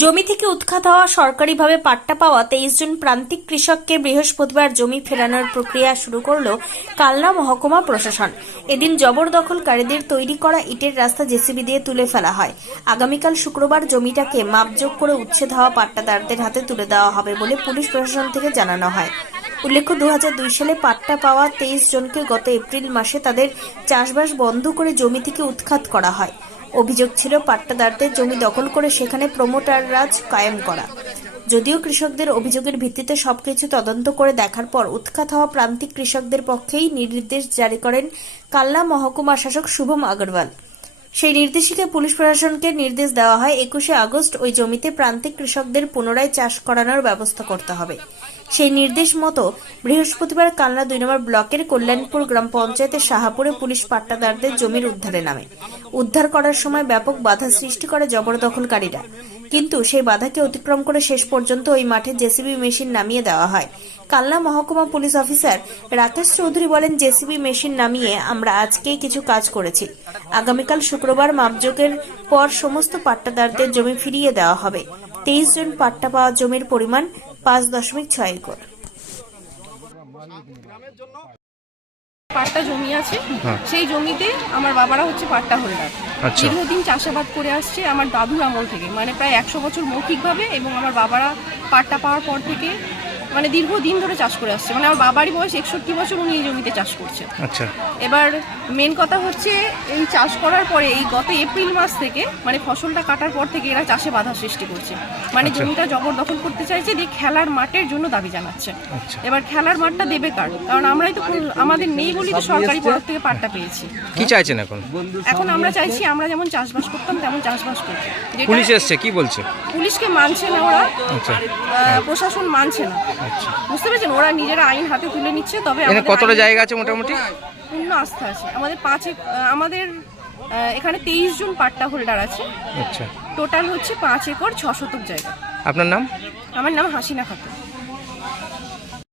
জমি থেকে উৎখাত হওয়া সরকারিভাবে পাট্টা পাওয়া তেইশ জন প্রান্তিক কৃষককে বৃহস্পতিবার জমি ফেরানোর প্রক্রিয়া শুরু করল কালনা মহকুমা প্রশাসন। এদিন জবরদখলকারীদের তৈরি করা ইটের রাস্তা জেসিবি দিয়ে তুলে ফেলা হয়। আগামীকাল শুক্রবার জমিটাকে মাপযোগ করে উচ্ছেদ হওয়া পাট্টাদারদের হাতে তুলে দেওয়া হবে বলে পুলিশ প্রশাসন থেকে জানানো হয়। উল্লেখ্য দুই হাজার দুই সালে পাট্টা পাওয়া তেইশ জনকে গত এপ্রিল মাসে তাদের চাষবাস বন্ধ করে জমি থেকে উৎখাত করা হয়। অভিযোগ ছিল, পাট্টাদারদের জমি দখল করে সেখানে প্রমোটার রাজ কায়েম করা। যদিও কৃষকদের অভিযোগের ভিত্তিতে সবকিছু তদন্ত করে দেখার পর উৎখাত হওয়া প্রান্তিক কৃষকদের পক্ষেই নির্দেশ জারি করেন কাল্লা মহকুমা শাসক শুভম আগরওয়াল। সেই নির্দেশিকা পুলিশ প্রশাসনকে নির্দেশ দেওয়া হয় একুশে আগস্ট ওই জমিতে প্রান্তিক কৃষকদের পুনরায় চাষ করানোর ব্যবস্থা করতে হবে। সেই নির্দেশ মতো বৃহস্পতিবার কালনা দুই নম্বর ব্লকের কল্যাণপুর গ্রাম পঞ্চায়েতের শাহাপুরে পুলিশ পাট্টাদারদের জমির উদ্ধারে নামে। উদ্ধার করার সময় ব্যাপক বাধা সৃষ্টি করে জবরদখলকারীরা। কিন্তু সেই বাধাকে অতিক্রম করে শেষ পর্যন্ত ওই মাঠে জেসিবি মেশিন নামিয়ে দেওয়া হয়। কালনা মহকুমা পুলিশ অফিসার রাকেশ চৌধুরী বলেন, জেসিবি মেশিন নামিয়ে আমরা আজকেই কিছু কাজ করেছি। আগামীকাল শুক্রবার মাপযোগের পর সমস্ত পাট্টাদারদের জমি ফিরিয়ে দেওয়া হবে। তেইশ জন পাট্টা পাওয়া জমির পরিমাণ পাঁচ দশমিক ছয় একর। পাট্টা জমি আছে হ্যাঁ। সেই জমিতে আমার বাবারা হচ্ছে পাট্টা হোল্ডার আচ্ছা। দীর্ঘদিন চাষাবাদ করে আসছে আমার দাদুর আমল থেকে মানে প্রায় একশো বছর মৌখিকভাবে এবং আমার বাবারা পাট্টা পাওয়ার পর থেকে মানে দীর্ঘদিন ধরে চাষ করে আসছে। মানে আমার বাবারই বয়স একষট্টি বছর উনি এই জমিতে চাষ করছে আচ্ছা। এবার মেন কথা হচ্ছে এই চাষ করার পরে এই গত এপ্রিল মাস থেকে মানে ফসলটা কাটার পর থেকে এরা চাষে বাধা সৃষ্টি করছে। মানে আচ্ছা। জমিটা জবরদখল করতে চাইছে দিয়ে খেলার মাঠের জন্য দাবি জানাচ্ছে। আচ্ছা। এবার খেলার মাঠটা দেবে কার? কারণ আমরাই তো আমাদের নেই বলি তো সরকারি তরফ থেকে পাট্টা পেয়েছি। কি চাইছেন এখন? এখন আমরা চাইছি আমরা যেমন চাষবাস করতাম তেমন চাষবাস করতে যেটা পুলিশ এসছে কি বলছে? পুলিশকে মানছে না ওরা। আচ্ছা। প্রশাসন মানছে না। বুঝতে পেরেছেন? ওরা নিজেরা আইন হাতে তুলে নিচ্ছে তবে আমাদের কতটা জায়গা আছে মোটামুটি? পূর্ণ আস্থা আছে। আমাদের পাঁচ এক- আমাদের এখানে তেইশ জন পাট্টা হোল্ডার আছে। আচ্ছা। টোটাল হচ্ছে পাঁচ একর ছ শতক জায়গা। আপনার নাম? আমার নাম হাসিনা খাতুন।